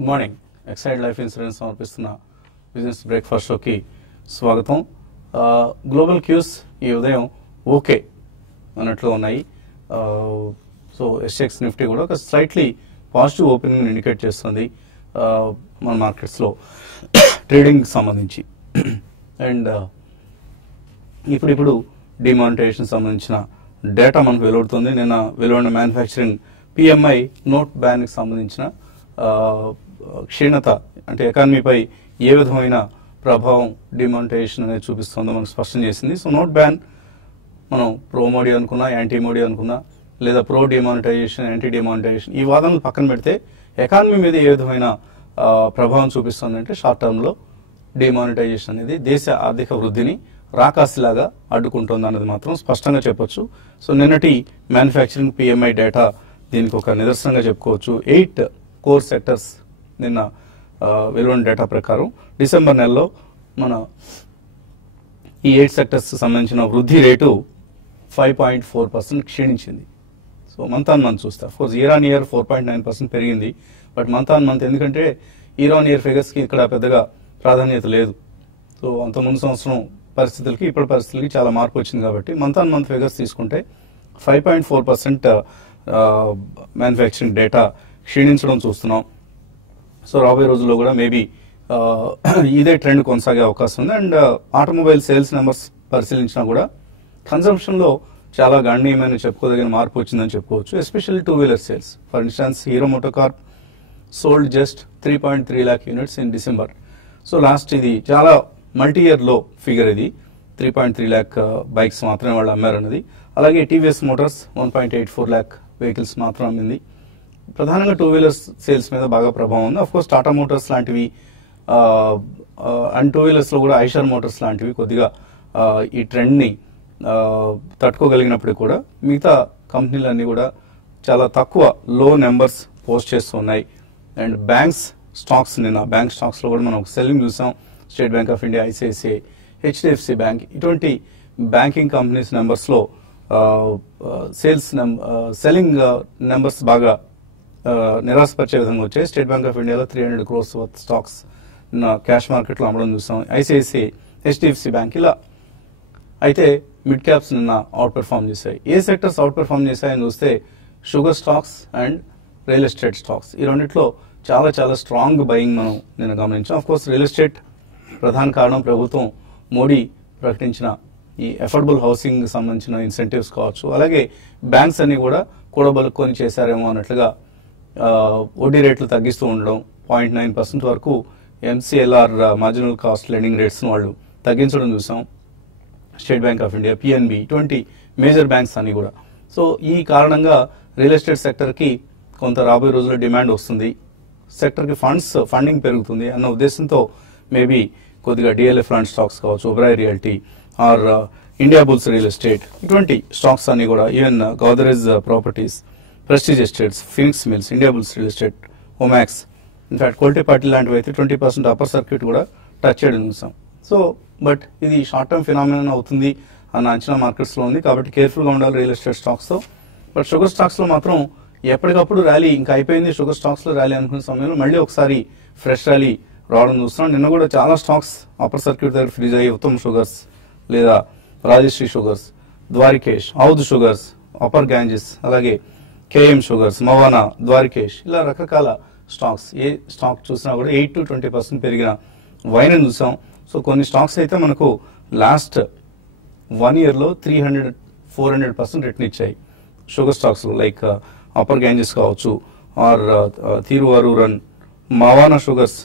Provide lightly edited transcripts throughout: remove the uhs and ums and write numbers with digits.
Good morning. Exide life insurance సమర్పిస్తున్న business breakfast షోకి స్వాగతం. గ్లోబల్ క్యూస్ ఈ ఉదయం ఓకే అన్నట్లు ఉన్నాయి. సో ఎస్ఎక్స్ నిఫ్టీ కూడా ఒక స్లైట్లీ పాజిటివ్ ఓపెనింగ్ ఇండికేట్ చేస్తుంది మన మార్కెట్స్లో ట్రేడింగ్ సంబంధించి. అండ్ ఇప్పుడు డిమానిటైజేషన్ సంబంధించిన డేటా మనకు వెలువడుతుంది. నిన్న వెలువడిన మ్యానుఫ్యాక్చరింగ్ పిఎంఐ నోట్ బ్యాన్కి సంబంధించిన క్షీణత అంటే ఎకానమీపై ఏ విధమైన ప్రభావం డిమానిటైజేషన్ అనేది చూపిస్తుందో మనకు స్పష్టం చేసింది. సో నోట్ బ్యాన్ మనం ప్రో మోడీ అనుకున్నా, యాంటీ మోడీ అనుకున్నా, లేదా ప్రో డిమానిటైజేషన్, యాంటీ డిమానిటైజేషన్ ఈ వాదనలు పక్కన పెడితే ఎకానమీ మీద ఏ విధమైన ప్రభావం చూపిస్తుందంటే షార్ట్ టర్మ్లో డిమానిటైజేషన్ అనేది దేశ ఆర్థిక వృద్ధిని రాకాసిలాగా అడ్డుకుంటుంది అన్నది మాత్రం స్పష్టంగా చెప్పొచ్చు. సో నిన్నటి మ్యానుఫ్యాక్చరింగ్ పిఎంఐ డేటా దీనికి ఒక నిదర్శనంగా చెప్పుకోవచ్చు. 8 కోర్ సెక్టర్స్ నిన్న వెలువడిన డేటా ప్రకారం డిసెంబర్ నెలలో మన ఈ 8 సెక్టర్స్ సంబంధించిన వృద్ధి రేటు 5.4% క్షీణించింది. సో మంత్ ఆన్ మంత్ చూస్తే అఫ్కోర్స్ ఇయర్ ఆన్ ఇయర్ 4.9% పెరిగింది. బట్ మంత్ ఆన్ మంత్ ఎందుకంటే ఇయర్ ఆన్ ఇయర్ ఫిగర్స్కి ఇక్కడ పెద్దగా ప్రాధాన్యత లేదు. సో అంత ముందు సంవత్సరం పరిస్థితులకి ఇప్పుడు పరిస్థితులకి చాలా మార్పు వచ్చింది కాబట్టి మంత్ ఆన్ మంత్ ఫిగర్స్ తీసుకుంటే 5.4% మ్యానుఫ్యాక్చరింగ్ డేటా క్షీణించడం చూస్తున్నాం. సో రాబోయే రోజుల్లో కూడా మేబీ ఇదే ట్రెండ్ కొనసాగే అవకాశం ఉంది. అండ్ ఆటోమొబైల్ సేల్స్ నెంబర్స్ పరిశీలించినా కూడా కన్సంప్షన్లో చాలా గణనీయమైన చెప్పుకోదగిన మార్పు వచ్చిందని చెప్పుకోవచ్చు. Especially two wheeler sales. For instance Hero MotoCorp sold just 3.3 lakh units in December. So last ఇది చాలా మల్టీ ఇయర్ లో ఫిగర్. ఇది 3.3 lakh బైక్స్ మాత్రమే వాళ్ళు అమ్మారన్నది. అలాగే టీవీఎస్ మోటార్స్ 1.84 lakh వెహికల్స్ మాత్రం అమ్మింది. ప్రధానంగా 2-వీలర్ సేల్స్ మీద బాగా ప్రభావం ఉంది. అఫ్ కోర్స్ టాటా మోటార్స్ లాంటివి అండ్ 2-వీలర్స్ లో కూడా ఐషర్ మోటార్స్ లాంటివి కొద్దిగా ఈ ట్రెండ్ ని తట్టుకోగలిగినప్పుడు కూడా మిగతా కంపెనీలన్నీ కూడా చాలా తక్కువ లో నెంబర్స్ పోస్ట్ చేస్తున్నాయి. అండ్ బ్యాంక్స్ స్టాక్స్ నిన్న బ్యాంక్ స్టాక్స్ లో కూడా మనం సెల్లింగ్ చూసాం. State bank of India, ICICI, HDFC bank ఇటువంటి బ్యాంకింగ్ కంపెనీస్ నెంబర్స్ లో సెల్లింగ్ నెంబర్స్ బాగా నిరాశపరిచే విధంగా వచ్చాయి. స్టేట్ బ్యాంక్ ఆఫ్ ఇండియాలో 300 crores వర్త్ స్టాక్స్ క్యాష్ మార్కెట్లో అమ్మడం చూసాం. ఐసిఐసిఐ, హెచ్డిఎఫ్సి బ్యాంక్ ఇలా. అయితే మిడ్ క్యాప్స్ నిన్న అవుట్ పెర్ఫార్మ్ చేశాయి. ఏ సెక్టర్స్ అవుట్ పెర్ఫార్మ్ చేశాయని చూస్తే sugar stocks and real estate stocks ఈ రెండిట్లో చాలా చాలా స్ట్రాంగ్ బయింగ్ మనం నిన్న గమనించాం. ఆఫ్ కోర్స్ రియల్ ఎస్టేట్ ప్రధాన కారణం ప్రభుత్వం మోడీ ప్రకటించిన ఈ అఫోర్డబుల్ హౌసింగ్ సంబంధించిన ఇన్సెంటివ్స్ కావచ్చు. అలాగే బ్యాంక్స్ అన్ని కూడా కూడబలుక్కొని చేశారేమో అన్నట్లుగా వడ్డీ రేట్లు తగ్గిస్తూ ఉండడం, 0.9% వరకు MCLR marginal cost lending rates వాళ్ళు తగ్గించడం చూసాం. State bank of India, PNB ఇటువంటి మేజర్ బ్యాంక్స్ అన్ని కూడా. సో ఈ కారణంగా రియల్ ఎస్టేట్ సెక్టర్ కి కొంత రాబోయే రోజుల్లో డిమాండ్ వస్తుంది, సెక్టర్ కి ఫండింగ్ పెరుగుతుంది అన్న ఉద్దేశంతో మేబీ కొద్దిగా డిఎల్ఎఫ్ లాంటి స్టాక్స్ కావచ్చు, Oberoi Realty or Indiabulls real estate ఇటువంటి స్టాక్స్ అన్ని కూడా, even Godrej Properties, Prestige Estates, Phoenix Mills, Indiabulls real estate, Omaxe, in fact quality party లాంటివి అయితే 20% అప్పర్ సర్క్యూట్ కూడా టచ్ చేయడం చూసాం. సో బట్ ఇది షార్ట్ టర్మ్ ఫినామినన్ అవుతుంది అన్న అంచనా మార్కెట్స్ లో ఉంది కాబట్టి కేర్ఫుల్ గా ఉండాలి రియల్ ఎస్టేట్ స్టాక్స్ తో. బట్ షుగర్ స్టాక్స్ లో మాత్రం ఎప్పటికప్పుడు ర్యాలీ ఇంకా అయిపోయింది, షుగర్ స్టాక్స్ లో ర్యాలీ అనుకున్న సమయంలో మళ్ళీ ఒకసారి ఫ్రెష్ ర్యాలీ రావడం చూస్తున్నాం. నిన్న కూడా చాలా స్టాక్స్ అప్పర్ సర్క్యూట్ దగ్గర ఫ్రీజ్ అయ్యి ఉత్తమ్ షుగర్స్ లేదా Rajshri sugars, Dwarikesh, Awadh sugars, upper Ganges, అలాగే కేఎం షుగర్స్, మవానా, ద్వారికేష్ ఇలా రకరకాల స్టాక్స్ ఏ స్టాక్ చూసినా కూడా 8 to 20% పెరిగిన వైన్ అని చూసాం. సో కొన్ని స్టాక్స్ అయితే మనకు లాస్ట్ 1 year లో 300-400% రిటర్న్ ఇచ్చాయి షుగర్ స్టాక్స్ లో. లైక్ అప్పర్ గ్యాంజెస్ కావచ్చు, or Thiruarooran, Mawana Sugars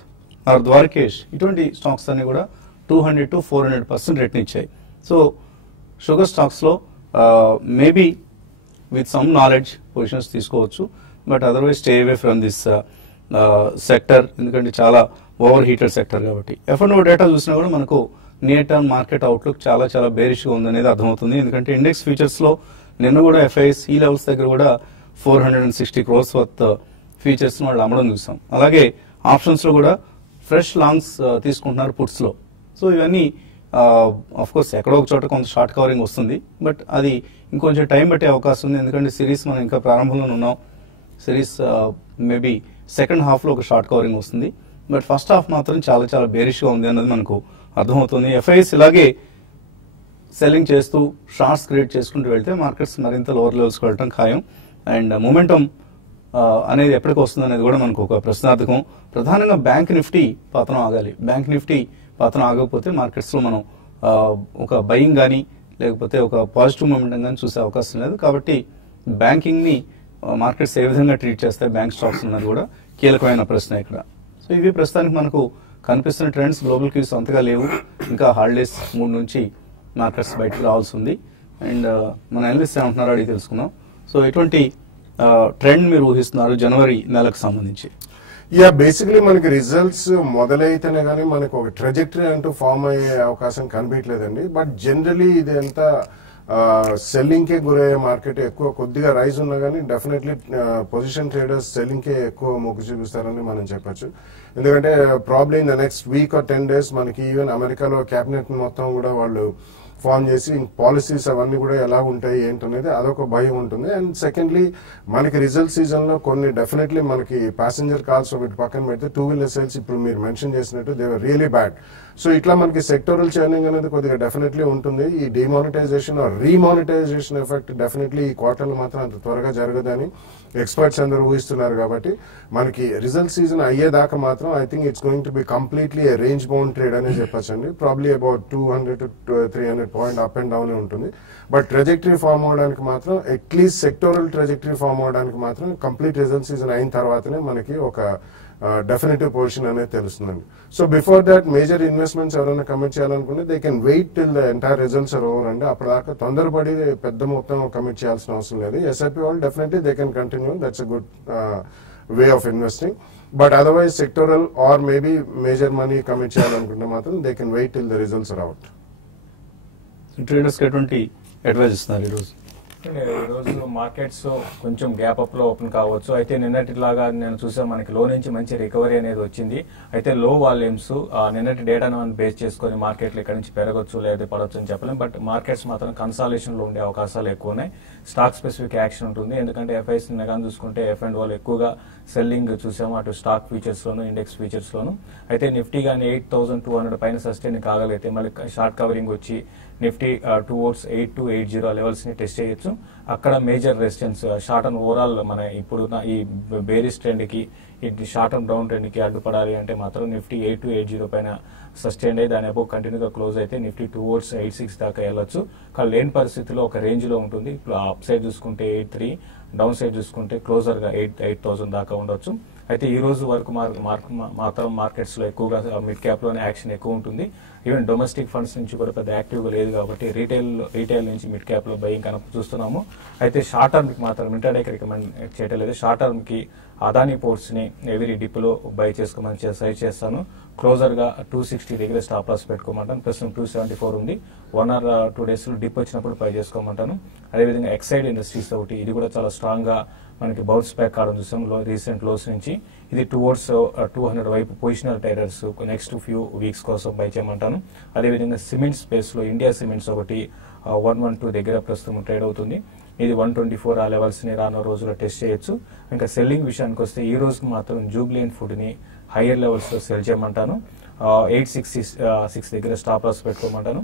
or Dwarikesh ఇటువంటి స్టాక్స్ అన్ని కూడా 200-400% రిటర్న్ ఇచ్చాయి. సో షుగర్ స్టాక్స్ లో maybe with some knowledge positions తీసుకోవచ్చు. But otherwise stay away from this sector, ఎందుకంటే చాలా ఓవర్ హీటెడ్ సెక్టర్ కాబట్టి. ఎఫ్ఎన్ఓ డేటా చూసినా కూడా మనకు నియర్ టర్మ్ మార్కెట్ అవుట్లుక్ చాలా చాలా బేరిష్ గా ఉందనేది అర్థమవుతుంది. ఎందుకంటే ఇండెక్స్ ఫ్యూచర్స్ లో నిన్న కూడా ఎఫ్ఐఎస్ ఈ లెవెల్స్ దగ్గర కూడా 460 crores వర్త్ ఫీచర్స్ వాళ్ళు అమ్మడం చూసాం. అలాగే ఆప్షన్స్ లో కూడా ఫ్రెష్ లాంగ్స్ తీసుకుంటున్నారు పుట్స్ లో. సో ఇవన్నీ ఆఫ్ కోర్స్ ఎక్కడో ఒక చోట కొంత షార్ట్ కవరింగ్ వస్తుంది, బట్ అది ఇంకొంచెం టైం పట్టే అవకాశం ఉంది. ఎందుకంటే సిరీస్ మనం ఇంకా ప్రారంభంలో ఉన్నాం. సిరీస్ మేబీ సెకండ్ హాఫ్లో ఒక షార్ట్ కవరింగ్ వస్తుంది. బట్ ఫస్ట్ హాఫ్ మాత్రం చాలా చాలా బేరిష్గా ఉంది అన్నది మనకు అర్థమవుతుంది. ఎఫ్ఐఎస్ ఇలాగే సెల్లింగ్ చేస్తూ షార్ట్స్ క్రియేట్ చేసుకుంటూ వెళ్తే మార్కెట్స్ మరింత లోవర్ లెవెల్స్కి వెళ్ళడం ఖాయం. అండ్ మొమెంటం అనేది ఎప్పటికి వస్తుంది అనేది కూడా మనకు ఒక ప్రశ్నార్థకం. ప్రధానంగా బ్యాంక్ నిఫ్టీ పతనం ఆగాలి. బ్యాంక్ నిఫ్టీ పతనం ఆగకపోతే మార్కెట్స్లో మనం ఒక బయింగ్ కానీ లేకపోతే ఒక పాజిటివ్ మొమెంటం కానీ చూసే అవకాశం లేదు. కాబట్టి బ్యాంకింగ్ని మార్కెట్స్ ఏ విధంగా ట్రీట్ చేస్తాయి, బ్యాంక్ స్టాక్స్ అన్నది కూడా కీలకమైన ప్రశ్న ఇక్కడ. సో ఇవి ప్రస్తుతానికి మనకు కనిపిస్తున్న ట్రెండ్స్. గ్లోబల్ క్యూస్ అంతగా లేవు, ఇంకా హాలిడేస్ మూడు నుంచి మార్కెట్స్ బయటకు రావాల్సి ఉంది. అండ్ మన అనలిస్ట్ ఏమంటున్నారో అడిగి తెలుసుకుందాం. సో ఎటువంటి ట్రెండ్ మీరు ఊహిస్తున్నారు జనవరి నెలకు సంబంధించి? బేసిక్లీ మనకి రిజల్ట్స్ మొదలైతేనే కానీ మనకు ఒక ట్రెజెక్టరీ అంటూ ఫామ్ అయ్యే అవకాశం కనిపించలేదండి. బట్ జనరలీ ఇది అంతా సెల్లింగ్ కే గురయ్యే మార్కెట్. ఎక్కువ కొద్దిగా రైజ్ ఉన్నా కానీ డెఫినెట్లీ పొజిషన్ ట్రేడర్స్ సెల్లింగ్ కే ఎక్కువ మొగ్గు చూపిస్తారని మనం చెప్పొచ్చు. ఎందుకంటే probably in the next week or 10 days మనకి ఈవెన్ అమెరికాలో క్యాబినెట్ మొత్తం కూడా వాళ్ళు ఫామ్ చేసి పాలసీస్ అవన్నీ కూడా ఎలా ఉంటాయి ఏంటనేది అదొక భయం ఉంటుంది. అండ్ సెకండ్లీ మనకి రిజల్ట్ సీజన్ లో కొన్ని డెఫినెట్లీ మనకి ప్యాసింజర్ కార్స్ ఒకటి పక్కన పెడితే 2-wheeler సేల్స్ ఇప్పుడు మీరు మెన్షన్ చేసినట్టు they were really bad. So ఇట్లా మనకి సెక్టోరల్ చర్నింగ్ అనేది కొద్దిగా డెఫినెట్లీ ఉంటుంది. ఈ డిమానిటైజేషన్ రీమానిటైజేషన్ ఎఫెక్ట్ డెఫినెట్లీ ఈ క్వార్టర్లో మాత్రం అంత త్వరగా జరగదని ఎక్స్పర్ట్స్ అందరూ ఊహిస్తున్నారు. కాబట్టి మనకి రిజల్ట్ సీజన్ అయ్యేదాకా మాత్రం I think it's going to be completely range bound trade అనే చెప్పొచ్చండి. Probably about 200 to 300 point up and down ఉంటుంది. బట్ ట్రెజెక్టరీ ఫామ్ అవడానికి మాత్రం అట్లీస్ట్ సెక్టోరల్ ట్రెజెక్టరీ ఫామ్ అవడానికి మాత్రం కంప్లీట్ రిజల్ట్ సీజన్ అయిన తర్వాతనే మనకి ఒక డెఫినెటివ్ పొజిషన్ అనేది తెలుస్తుందండి. So before that major investments ఎవరైనా కమిట్ చేయాలనుకుంటే they can wait till the entire results are over అండి. అప్పటిదాకా తొందరపడి పెద్ద మొత్తం కమిట్ చేయాల్సిన అవసరం లేదు. ఎస్ఐపి వాళ్ళు definitely they can continue, that's a good way of investing. But otherwise sectoral or maybe major money commit చేయాలనుకుంటే మాత్రం they can wait till the results are out. Traders ఎటువంటి అడ్వైజ్ ఇస్తున్నారు ఈరోజు? ఈరోజు మార్కెట్స్ కొంచెం గ్యాప్ అప్ లో open కావచ్చు. అయితే నిన్నటిలాగా నేను చూసాను మనకి లో నుంచి మంచి రికవరీ అనేది వచ్చింది. అయితే లో వాల్యూమ్స్ నిన్నటి డేటాను మనం బేస్ చేసుకుని మార్కెట్లు ఇక్కడ నుంచి పెరగొచ్చు లేదా పడవచ్చు అని చెప్పలేం. బట్ మార్కెట్స్ మాత్రం కన్సాలేషన్ లో ఉండే అవకాశాలు ఎక్కువ ఉన్నాయి. స్టాక్ స్పెసిఫిక్ యాక్షన్ ఉంటుంది. ఎందుకంటే ఎఫ్ఐఎస్ నిన్నగా చూసుకుంటే ఎఫ్ అండ్ వాళ్ళు ఎక్కువగా సెల్లింగ్ చూసాము, అటు స్టాక్ ఫీచర్స్ లోను ఇండెక్స్ ఫీచర్స్ లోను. అయితే నిఫ్టీ కానీ 8,200 పైన సస్టైన్ కాగలిగితే మళ్ళీ షార్ట్ కవరింగ్ వచ్చి నిఫ్టీ టువర్డ్స్ 8280 లెవెల్స్ ని టెస్ట్ చేయొచ్చు. అక్కడ major resistance short and overall మన ఇప్పుడు ఈ బేరిష్ ట్రెండ్ కి ఈ షార్ట్ అండ్ డౌన్ ట్రెండ్ కి అడ్డుపడాలి అంటే మాత్రం నిఫ్టీ 8280 పైన సస్టైన్ అయ్యి దాని అబౌవ్ కంటిన్యూగా క్లోజ్ అయితే నిఫ్టీ టువర్డ్స్ 86 దాకా వెళ్ళొచ్చు. కానీ లేని పరిస్థితిలో ఒక రేంజ్ లో ఉంటుంది. ఇప్పుడు అప్ సైడ్ చూసుకుంటే 83, డౌన్ సైడ్ చూసుకుంటే క్లోజర్ గా 8,000 దాకా ఉండొచ్చు. అయితే ఈ రోజు వరకు మాత్రం మార్కెట్స్ లో ఎక్కువగా మిడ్ క్యాప్ లోనే యాక్షన్ ఎక్కువ ఉంటుంది. ఈవెన్ డొమెస్టిక్ ఫండ్స్ నుంచి కూడా పెద్ద యాక్టివ్ గా లేదు కాబట్టి రీటైల్ నుంచి మిడ్ క్యాప్ లో బయింగ్ కనుక చూస్తున్నాము. అయితే షార్ట్ టర్మ్ కి మాత్రం ఇంటర్డేకి రికమెండ్ చేయడం లేదు. షార్ట్ టర్మ్ కి అదానీ పోర్ట్స్ ని ఎవరీ డిప్ లో బై చేసుకోమని సజెస్ట్ చేస్తాను. క్లోజర్ గా 260 దగ్గర స్టాప్ లాస్ పెట్టుకోమంటాను. ప్రస్తుతం 274 ఉంది. 1 or 2 days లో డిప్ వచ్చినప్పుడు బై చేసుకోమంటాను. అదేవిధంగా ఎక్సైడ్ ఇండస్ట్రీస్ ఒకటి, ఇది కూడా చాలా స్ట్రాంగ్ గా మనకి బౌన్స్ బ్యాక్ కావడం చూసాం రీసెంట్ లోస్ నుంచి. ఇది టువర్డ్స్ 200 వైపు positional traders next few weeks కోసం బై చేయమంటాను. అదేవిధంగా సిమెంట్ స్పేస్ లో ఇండియా సిమెంట్స్ ఒకటి 112 దగ్గర ప్రస్తుతం ట్రేడ్ అవుతుంది. ఇది 124 ఆ లెవెల్స్ ని రానున్న రోజుల్లో టెస్ట్ చేయొచ్చు. ఇంకా సెల్లింగ్ విషయానికి వస్తే ఈ రోజుకి మాత్రం జూబ్లియంట్ ఫుడ్ ని హైయర్ లెవెల్స్ లో సెల్ చేయమంటాను. 866 దగ్గర స్టాప్ లాస్ పెట్టుకోమంటాను.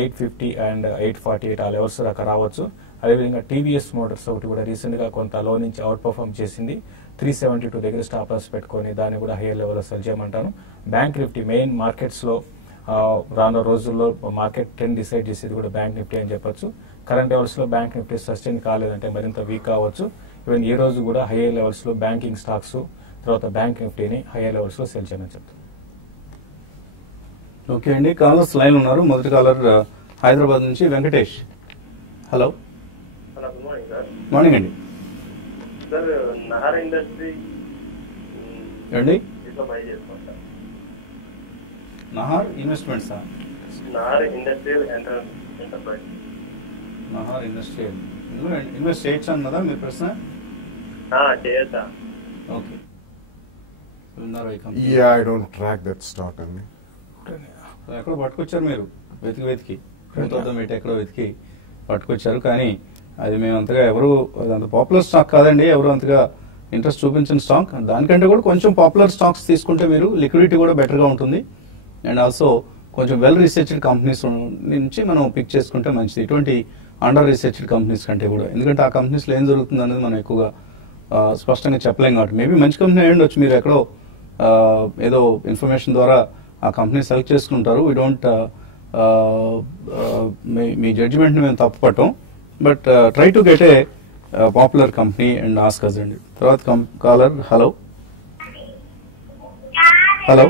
850 అండ్ 848 ఆ లెవెల్స్ దాకా రావచ్చు. అదేవిధంగా టీవీఎస్ మోటార్స్ ఒకటి కూడా రీసెంట్ గా కొంత లో నుంచి అవుట్ పర్ఫార్మ్ చేసింది. 372 దగ్గర స్టాప్ లాస్ పెట్టుకొని దాన్ని కూడా హైయర్ లెవెల్ లో సెల్ చేయమంటాను. బ్యాంక్ నిఫ్టీ మెయిన్ మార్కెట్స్ లో రానున్న రోజుల్లో మార్కెట్ ట్రెండ్ డిసైడ్ చేసేది కూడా బ్యాంక్ నిఫ్టీ అని చెప్పొచ్చు. కరెంట్ లెవెల్స్ లో బ్యాంక్ నిఫ్టీ సస్టైన్ కాలేదంటే మరింత వీక్ కావచ్చు. ఈవెన్ ఈ రోజు కూడా హైయర్ లెవెల్స్ లో బ్యాంకింగ్ స్టాక్స్ తర్వాత బ్యాంక్ నిఫ్టీని హైయర్ లెవెల్స్ లో సెల్ చేయమని చెప్తాను. ఓకే అండి, కాలర్స్ లైన్ ఉన్నారు. మొదటి కాలర్ హైదరాబాద్ నుంచి Venkatesh. Hello. Good morning sir. Morning అండి. సార్ నహార్ ఇండస్ట్రీ ఏండి? బై చేసుకోండి sir. Nahar investments. Nahar industrial enterprise. Nahar industrial invest చేయొచ్చు అన్నదా మీ ప్రశ్న? చేయొచ్చా? Okay. I don't track that stock అండి. ఎక్కడో పట్టుకొచ్చారు మీరు, వెతికి ఎక్కడో వెతికి పట్టుకొచ్చారు. కానీ అది మేము అంతగా ఎవరు అంత పాపులర్ స్టాక్ కాదండి, ఎవరు అంతగా ఇంట్రెస్ట్ చూపించిన స్టాక్. దానికంటే కూడా కొంచెం పాపులర్ స్టాక్స్ తీసుకుంటే మీరు లిక్విడిటీ కూడా బెటర్గా ఉంటుంది. అండ్ ఆల్సో కొంచెం వెల్ రీసెర్చ్డ్ కంపెనీస్ నుంచి మనం పిక్ చేసుకుంటే మంచిది, ఇటువంటి అండర్ రీసెర్చ్డ్ కంపెనీస్ కంటే కూడా. ఎందుకంటే ఆ కంపెనీస్లో ఏం జరుగుతుంది అనేది మనం ఎక్కువగా స్పష్టంగా చెప్పలేం కాబట్టి. మేబీ మంచి కంపెనీ అయి ఉండొచ్చు, మీరు ఎక్కడో ఏదో ఇన్ఫర్మేషన్ ద్వారా ఆ కంపెనీ సెలెక్ట్ చేసుకుంటారు. వీ డోంట్ మీ జడ్జిమెంట్ని మేము తప్పు పట్టం, but try to get a popular company and ask us అండి. తర్వాత కాలర్. హలో హలో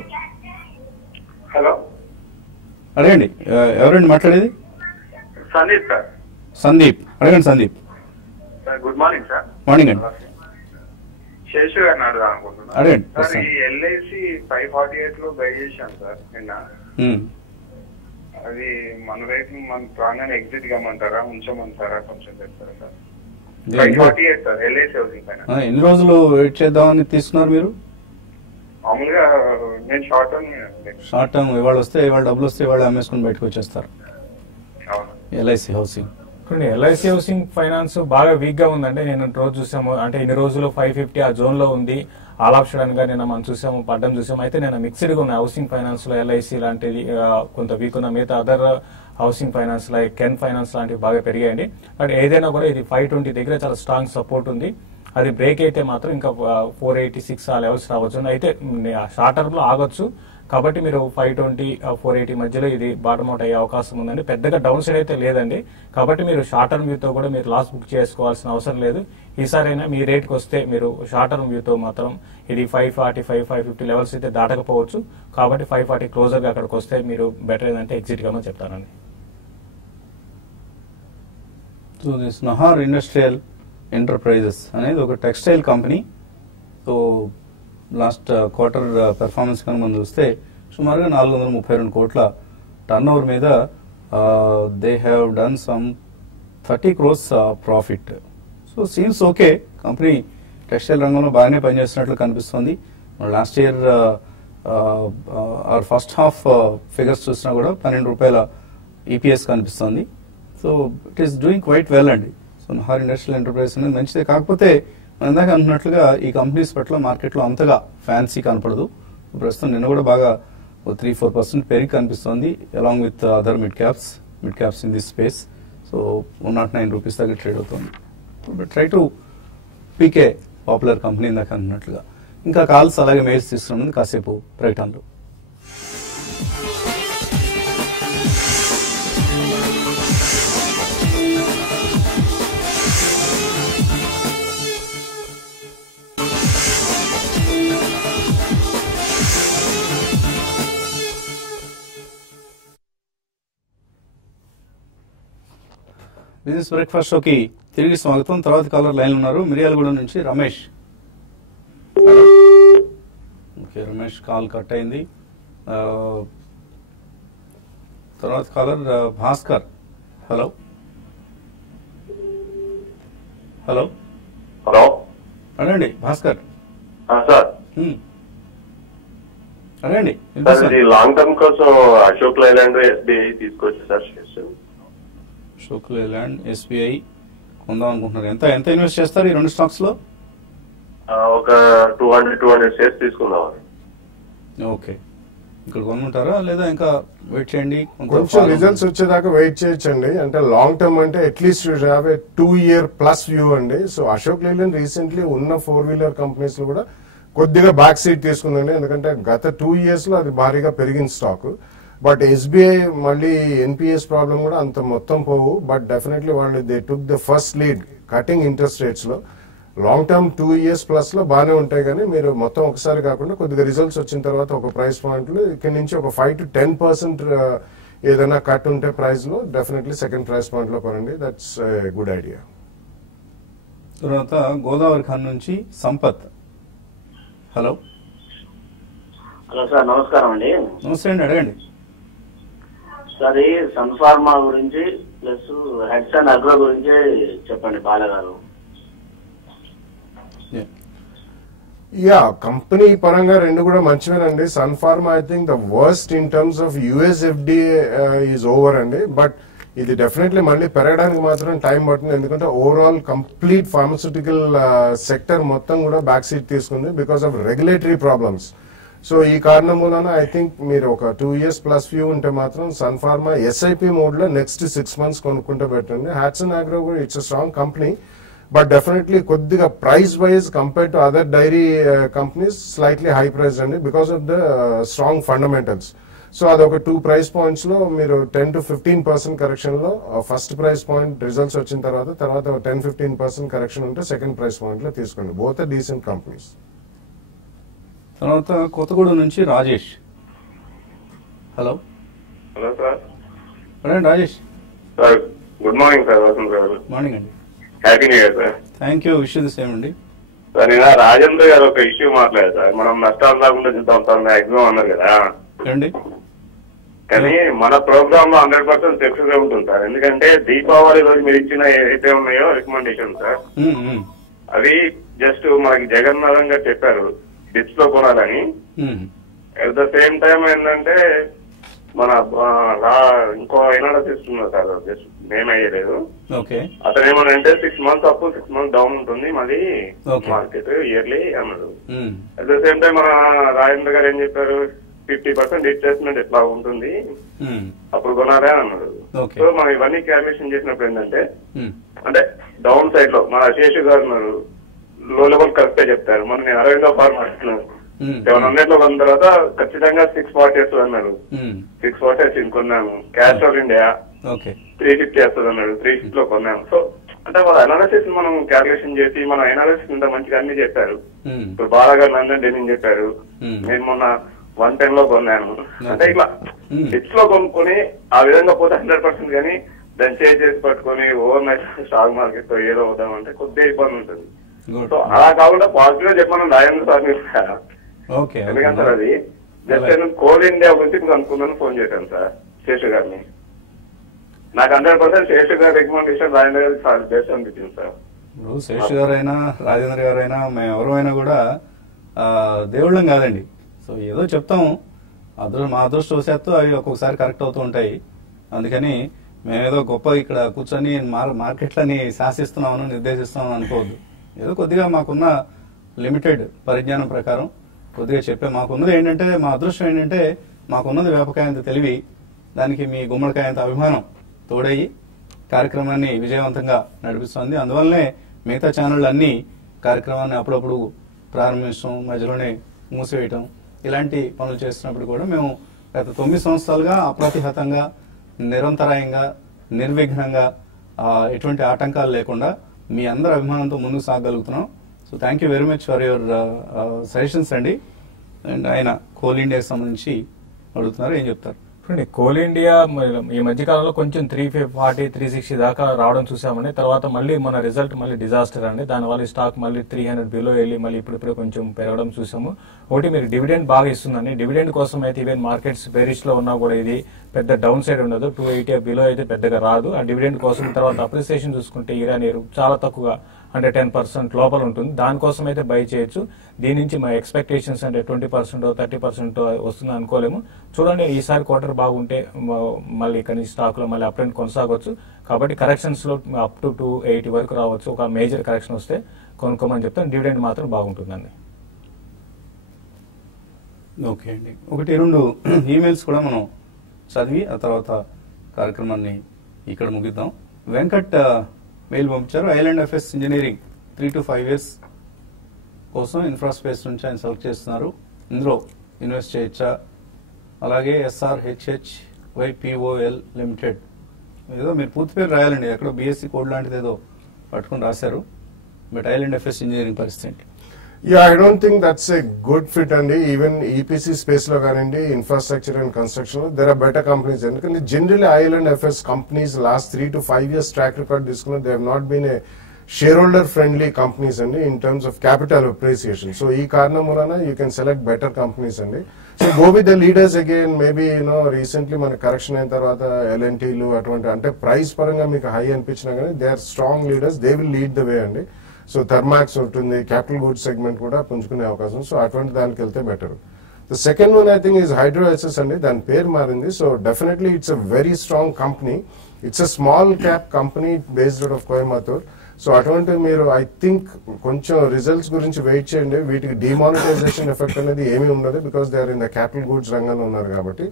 హలో, అడగండి. ఎవరండి మాట్లాడేది? సందీప్ సార్. సందీప్, అడగండి Sandeep. Sir good morning sir. Morning అండి. శేషు గారిని అడగాలి అనుకుంటున్నాను. అడగండి. సార్ ఈ ఎల్ఐసి 548 లో బై చేశాను సార్ నిన్న. అది మన రేటు మన ప్రాణాన్ని ఎగ్జిట్ కమ్మంటారా ఉంచమంటారా కొంచెం చెప్తారా సార్? 548 సార్ ఎల్ఐసి హౌసింగ్ పైన. ఎన్ని రోజులు వెయిట్ చేద్దామని తీసుకున్నారు మీరు? మామూలుగా నేను షార్ట్ టర్మ్. షార్ట్ టర్మ్, ఇవాళ వస్తే ఇవాళ డబ్బులు వస్తే ఇవాళ అమ్మేసుకుని బయటకు వచ్చేస్తారు. LIC housing. ఇప్పుడు ఎల్ఐసి హౌసింగ్ ఫైనాన్స్ బాగా వీక్ గా ఉందండి. నేను రోజు చూసాము, అంటే ఇన్ని రోజులు 550 ఆ జోన్ లో ఉంది. ఆల్ ఆప్షన్ గా నిన్న మనం చూసాము, పడ్డం చూసాము. అయితే నేను మిక్స్డ్ గా ఉన్నాయి హౌసింగ్ ఫైనాన్స్ లో. ఎల్ఐసి లాంటిది కొంత వీక్ ఉన్న, మిగతా other housing finance like can finance లాంటివి బాగా పెరిగాయండి. బట్ ఏదైనా కూడా ఇది 520 దగ్గర చాలా స్ట్రాంగ్ సపోర్ట్ ఉంది. అది బ్రేక్ అయితే మాత్రం ఇంకా 486 ఆ లెవెల్స్ రావచ్చు. అయితే షార్ట్ టర్మ్ లో ఆగొచ్చు, కాబట్టి మీరు 520 480 మధ్యలో ఇది బాటమ్ అవుట్ అయ్యే అవకాశం ఉందండి. పెద్దగా డౌన్ సైడ్ అయితే లేదండి. కాబట్టి మీరు షార్ట్ టర్మ్ వ్యూతో కూడా మీరు లాస్ బుక్ చేసుకోవాల్సిన అవసరం లేదు. ఈసారైనా మీ రేట్కి వస్తే మీరు షార్ట్ టర్మ్ వ్యూతో మాత్రం ఇది 545 550 లెవెల్స్ అయితే దాటకపోవచ్చు. కాబట్టి 540 క్లోజర్గా అక్కడికి వస్తే మీరు బెటర్ ఏంటంటే ఎగ్జిట్ గా చెప్తానండి. So this Nahar industrial enterprises అనేది ఒక textile company. So last quarter performance కనుక మనం చూస్తే సుమారుగా 432 కోట్ల టర్న్ ఓవర్ మీద they have done some 30 crores profit. So seems okay, company textile రంగంలో బాగానే పనిచేస్తున్నట్లు కనిపిస్తుంది. Last year are first half figures చూసినా కూడా 12 రూపాయల ఈపీఎస్ కనిపిస్తుంది. So it is doing quite well అండి. సో నహార్ ఇండస్ట్రియల్ ఎంటర్ప్రైజ్ అనేది మంచిదే. కాకపోతే మనం ఇందాక అంటున్నట్లుగా ఈ కంపెనీస్ పట్ల మార్కెట్లో అంతగా ఫ్యాన్సీ కనపడదు. ప్రస్తుతం నిన్న కూడా బాగా 3-4% పెరిగి కనిపిస్తుంది, along with other mid caps in this space. So 109 rupees దగ్గర ట్రేడ్ అవుతుంది. Try to PK popular company ఇందాక అంటున్నట్లుగా. ఇంకా కాల్స్ అలాగే మెయిల్స్ తీసుకున్నది కాసేపు ప్రకటనలు. బిజినెస్ బ్రేక్ఫాస్ట్ షోకి తిరిగి స్వాగతం. తర్వాత కాలర్ లైన్ ఉన్నారు, మిర్యాలగూడ నుంచి Ramesh. Okay, Ramesh call cut అయింది. తర్వాత caller Bhaskar. Hello hello hello, అడగండి భాస్కర్. సార్ అడగండి. లాంగ్ టర్మ్ కోసం అశోక్ లైలాండ్ ఎస్బీఐ తీసుకోవచ్చు సార్. అశోక్ లైలాండ్ ఎస్బీఐ కొందాం అనుకుంటున్నారు. ఎంత ఇన్వెస్ట్ చేస్తారు ఈ రెండు స్టాక్స్ లో? ఒక 200 షేర్స్ తీసుకుందాం. ఓకే, ఇక్కడ కొనుంటారా లేదా ఇంకా వెయిట్ చేయండి? కొంచెం రిజల్ట్స్ వచ్చేదాకా వెయిట్ చేయొచ్చండి. అంటే లాంగ్ టర్మ్ అంటే at least you have a 2-year plus view అండి. సో అశోక్ లేలాండ్ రీసెంట్లీ ఉన్న 4-wheeler కంపెనీస్ లో కూడా కొద్దిగా బ్యాక్ సీట్ తీసుకుందండి. ఎందుకంటే గత 2 years లో అది భారీగా పెరిగిన స్టాక్. బట్ ఎస్బీఐ మళ్ళీ ఎన్పిఎస్ ప్రాబ్లం కూడా అంత మొత్తం పోవు. బట్ డెఫినెట్లీ వాళ్ళు they took the first lead cutting interest rates లో. లాంగ్ టర్మ్ 2 years ప్లస్ లో బాగానే ఉంటాయి, కానీ మీరు మొత్తం ఒకసారి కాకుండా కొద్దిగా రిజల్ట్స్ వచ్చిన తర్వాత ఒక ప్రైస్ పాయింట్ లో ఇక్కడ నుంచి ఒక 5 to 10% ఏదైనా కట్ ఉంటే ప్రైస్ లో డెఫినెట్లీ సెకండ్ ప్రైస్ పాయింట్ లో కొనండి. That's good idea. తర్వాత గోదావరి ఖాన్ నుంచి సంపత్. హలో హలో సార్, నమస్కారం అండి. నమస్తే అండి, అడగండి. సార్ ఈ సన్ ఫార్మా గురించి ప్లస్ హెడ్సన్ అగ్రో గురించి చెప్పండి బాలగారు. యా, కంపెనీ పరంగా రెండు కూడా మంచివేనండి. Sun Pharma I think the worst in terms of US FDA is over అండి. బట్ ఇది డెఫినెట్లీ మళ్ళీ పెరగడానికి మాత్రం టైం పడుతుంది, ఎందుకంటే ఓవరాల్ కంప్లీట్ ఫార్మస్యూటికల్ సెక్టర్ మొత్తం కూడా బ్యాక్ సీట్ తీసుకుంది because of regulatory problems. So ఈ కారణం మూలన ఐ థింక్ మీరు ఒక 2 years ప్లస్ వ్యూ ఉంటే మాత్రం సన్ ఫార్మా ఎస్ఐపి మోడ్ లో నెక్స్ట్ 6 months కొనుక్కుంటే పెట్టండి. హ్యాట్సన్ అగ్రో కూడా it's a strong company, but definitely కొద్దిగా price wise compare to other dairy companies slightly high price అండి because of the strong fundamentals. So అదొక 2 price points లో మీరు 10 to 15% కరెక్షన్ లో ఫస్ట్ ప్రైస్ పాయింట్ రిజల్ట్స్ వచ్చిన తర్వాత 10-15% కరెక్షన్ ఉంటే second price point లో తీసుకోండి. Both are decent companies. తర్వాత కొత్తగూడెం నుంచి Rajesh. Hello hello sir. Rajesh sir good morning sir. Vasanth garu morning అండి. Happy new year sir. Thank you. Wish the same అండి. సార్ నేను రాజేంద్ర గారు ఒక ఇష్యూ మాట్లాడారు సార్. మనం నష్టాలు రాకుండా చూద్దాం సార్ మాక్సిమం అన్నారు కదా రండి. కానీ మన ప్రోగ్రామ్ లో 100% సక్సెస్ ఉంటుంది సార్. ఎందుకంటే దీపావళి రోజు మీరు ఇచ్చిన ఏదైతే ఉన్నాయో రికమెండేషన్ సార్, అవి జస్ట్ మనకి జగన్నాథం గారు చెప్పారు డిప్స్ లో కొనాలని. అట్ ద సేమ్ టైం ఏంటంటే మన ఇంకో ఎనాలిసిస్ ఉన్నారు సార్, జస్ట్ నేమ్ అయ్యలేదు. అతను ఏమనంటే 6 months అప్ 6 months డౌన్ ఉంటుంది మళ్ళీ మార్కెట్ ఇయర్లీ అన్నాడు. అట్ ద సేమ్ టైం మన రాజేంద్ర గారు ఏం చెప్పారు, 50% ఇన్వెస్ట్మెంట్ ఎట్లా ఉంటుంది అప్పుడు కొనాలి అని అన్నాడు. సో మనం ఇవన్నీ క్యాల్కులేషన్ చేసినప్పుడు ఏంటంటే అంటే డౌన్ సైడ్ లో మన శేషు గారు ఉన్నారు, లో లెవెల్ కరెక్టే చెప్తారు. మన నేను 60 ఫార్మాట్ 700 లో కొన్న తర్వాత ఖచ్చితంగా 640 వస్తుంది అన్నారు. 640 వచ్చింది కొన్నాము. క్యాష్ ఆఫ్ ఇండియా 350 వస్తుంది అన్నాడు, 350 లో కొన్నాము. సో అంటే వాళ్ళ అనాలిసిస్ మనం క్యాల్కులేషన్ చేసి మన అనాలిసిస్ ఇంత మంచిగా అన్ని చెప్పారు. ఇప్పుడు బాలాగారు నందన్ డెనింగ్ చెప్పారు, నేను మొన్న 110 లో కొన్నాను. అంటే ఇట్లా డిప్స్ లో కొనుక్కొని ఆ విధంగా పోతే 100%, కానీ దాన్ని చేంజ్ చేసి పట్టుకొని ఓవర్ నైట్ స్టాక్ మార్కెట్ తో ఏదో అవుదామంటే కొద్దిగా ఇబ్బంది ఉంటుంది. సో అలా కాకుండా పాజిటివ్ గా చెప్పమని రాజేంద్ర సార్. ఎందుకంటే సార్ అది జస్ట్ నేను కోల్ ఇండియా గురించి మీకు అనుకున్నాను ఫోన్ చేశాను సార్ శేషు గారిని. నాకు 100% శేషు గారి రికమెండేషన్ రాజేంద్ర గారికి చాలా బెస్ట్ అనిపించింది సార్. ఇప్పుడు శేషు గారైనా రాజేంద్ర గారైనా మేము ఎవరైనా కూడా దేవుళ్ళం కాదండి. సో ఏదో చెప్తాము, మా అదృష్టవశాత్తు అవి ఒక్కొక్కసారి కరెక్ట్ అవుతూ ఉంటాయి. అందుకని మేమేదో గొప్ప ఇక్కడ కూర్చొని మార్కెట్లని శాసిస్తున్నామని నిర్దేశిస్తున్నామని అనుకోవద్దు. ఏదో కొద్దిగా మాకున్న లిమిటెడ్ పరిజ్ఞానం ప్రకారం కొద్దిగా చెప్పే మాకున్నది ఏంటంటే, మా అదృష్టం ఏంటంటే మాకున్నది వేపకాయంత తెలివి, దానికి మీ గుమ్మడికాయంత అభిమానం తోడయ్యి కార్యక్రమాన్ని విజయవంతంగా నడిపిస్తుంది. అందువల్లనే మిగతా ఛానళ్ళు అన్ని కార్యక్రమాన్ని అప్పుడప్పుడు ప్రారంభించడం, మధ్యలోనే మూసివేయటం, ఇలాంటి పనులు చేస్తున్నప్పుడు కూడా మేము గత 9 సంవత్సరాలుగా అప్రతిహతంగా, నిరంతరాయంగా, నిర్విఘ్నంగా, ఎటువంటి ఆటంకాలు లేకుండా మీ అందరి అభిమానంతో ముందుకు సాగగలుగుతున్నాం. So thank you very much for your suggestions అండి. అండ్ ఆయన కోల్ ఇండియాకి సంబంధించి అడుగుతున్నారు, ఏం చెప్తారు? చూడండి, కోల్ ఇండియా ఈ మధ్యకాలంలో కొంచెం 340, 360 దాకా రావడం చూసామండి. తర్వాత మళ్ళీ మన రిజల్ట్ మళ్ళీ డిజాస్టర్ అండి. దానివల్ల ఈ స్టాక్ మళ్ళీ 300 బిలో వెళ్ళి మళ్ళీ ఇప్పుడు కొంచెం పెరగడం చూసాము. ఒకటి మీరు డివిడెండ్ బాగా ఇస్తుందండి. డివిడెండ్ కోసం అయితే ఈవెన్ మార్కెట్స్ బెరిష్ లో ఉన్నా కూడా ఇది పెద్ద డౌన్ సైడ్ ఉండదు. 280 బిలో అయితే పెద్దగా రాదు. ఆ డివిడెండ్ కోసం తర్వాత అప్రిసియేషన్ చూసుకుంటే ఇరాన్ చాలా తక్కువగా అంటే 10% లోపల ఉంటుంది. దానికోసం అయితే బై చేయొచ్చు. దీని నుంచి మా ఎక్స్పెక్టేషన్స్ అంటే 20%, 30% వస్తుంది అనుకోలేము. చూడండి, ఈసారి క్వార్టర్ బాగుంటే మళ్ళీ ఇక్కడ స్టాక్ లో మళ్ళీ అప్ ట్రెండ్ కొనసాగొచ్చు. కాబట్టి కరెక్షన్స్ లో అప్ టు 280 వరకు రావచ్చు. ఒక మేజర్ కరెక్షన్ వస్తే కొనుక్కోమని చెప్తాను. డివిడెండ్ మాత్రం బాగుంటుందండి. ఓకే అండి, 1-2 ఈమెయిల్స్ కూడా మనం చదివి ఆ తర్వాత కార్యక్రమాన్ని ఇక్కడ ముగిద్దాం. వెంకట్ మెయిల్ పంపించారు. Island FS engineering 3 to 5 years కోసం ఇన్ఫ్రాస్పేస్ నుంచి ఆయన సెలెక్ట్ చేస్తున్నారు. ఇందులో ఇన్వెస్ట్ చేయొచ్చా? అలాగే SRHHYPOL లిమిటెడ్, ఏదో మీరు పూర్తి పేరు రాయాలండి, ఎక్కడో BSc కోడ్ లాంటిది ఏదో పట్టుకుని రాశారు. బట్ ఐలాండ్ ఎఫ్ఎస్ ఇంజనీరింగ్ పరిస్థితి I don't think that's a good fit అండి. ఈవెన్ EPC స్పేస్ లో కానివ్వండి, ఇన్ఫ్రాస్ట్రక్చర్ అండ్ కన్స్ట్రక్షన్ లో దేర్ ఆర్ బెటర్ కంపెనీస్. ఎందుకంటే generally IL&FS companies last 3 to 5 years track record తీసుకున్న they have not been a shareholder friendly companies అండి in terms of capital appreciation. So ఈ కారణం వలన you can select better companies అండి. So go with the leaders again. Maybe recently మన correction అయిన తర్వాత LNTలు అటువంటి అంటే ప్రైస్ పరంగా మీకు హై అనిపించినా కానీ they are strong leaders, they will lead the way అండి. సో థర్మాక్స్ ఉంటుంది, క్యాపిటల్ గూడ్స్ సెగ్మెంట్ కూడా పుంజుకునే అవకాశం. సో అటువంటి దానికి వెళ్తే better. The second one I think is Hydro SS అండి, దాని పేరు మారింది. So definitely it's a very strong company. It's a small cap company based out of Coimbatore. So అటువంటి మీరు ఐ థింక్ కొంచెం రిజల్ట్స్ గురించి వెయిట్ చేయండి. వీటికి డిమానిటైజేషన్ ఎఫెక్ట్ అనేది ఏమీ ఉండదు, because they are in the capital goods రంగంలో ఉన్నారు కాబట్టి.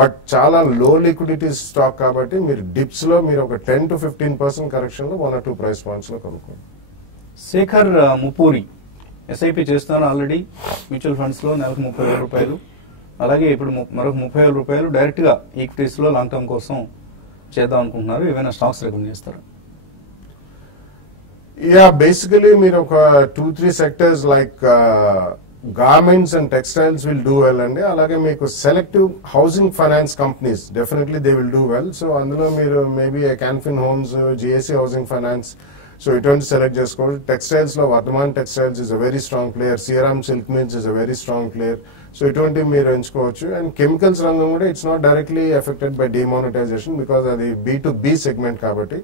బట్ చాలా లో లిక్విడిటీ స్టాక్ కాబట్టి మీరు డిప్స్ లో మీరు ఒక 10 to 15% కరెక్షన్ లో 1 or 2 ప్రైస్ పాయింట్స్ లో కొనుక్కోండి. శేఖర్ ముపూరి ఎస్ఐపి చేస్తున్నారు ఆల్రెడీ మ్యూచువల్ ఫండ్స్ లో నెలకు 30,000 రూపాయలు, అలాగే ఇప్పుడు మరొక 30,000 రూపాయలు డైరెక్ట్ గా ఈక్విటీస్ లో లాంగ్ టర్మ్ కోసం చేద్దాం అనుకుంటున్నారు. ఏమైనా స్టాక్స్ రికమెండ్ చేస్తారా? యా, బేసికలీ మీరు ఒక 2-3 sectors like garments and textiles will do well అండి. అలాగే మీకు selective housing finance companies definitely they will do well. So అందులో మీరు maybe Canfin Homes, GSC housing finance, so ఇటువంటి సెలెక్ట్ చేసుకోవాలి. టెక్స్టైల్స్ లో Vardhman textiles is a very strong player, Siyaram silk mills is a very strong player. So ఇటువంటివి మీరు ఎంచుకోవచ్చు. And chemicals రంగం కూడా it's not directly affected by demonetisation, because అది B2B segment కాబట్టి.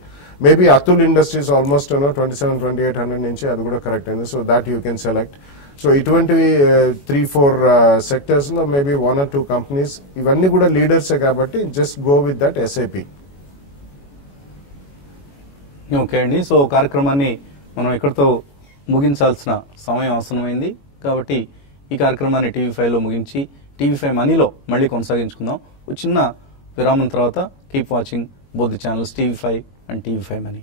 మేబీ అతుల్ ఇండస్ట్రీస్ ఆల్మోస్ట్ 27,000-2800 నుంచి అది కూడా కరెక్ట్ అయింది. So that you can select. So ఇటువంటివి 3-4 సెక్టర్స్ లో మేబీ 1 or 2 కంపెనీస్, ఇవన్నీ కూడా లీడర్సే కాబట్టి just go with that SIP. Okay అండి, సో కార్యక్రమాన్ని మనం ఇక్కడితో ముగించాల్సిన సమయం ఆసన్నమైంది కాబట్టి ఈ కార్యక్రమాన్ని TV5 లో ముగించి TV5 మనీలో మళ్ళీ కొనసాగించుకుందాం. ఒక చిన్న విరామం తర్వాత keep watching both the channels TV5 and TV5 Money.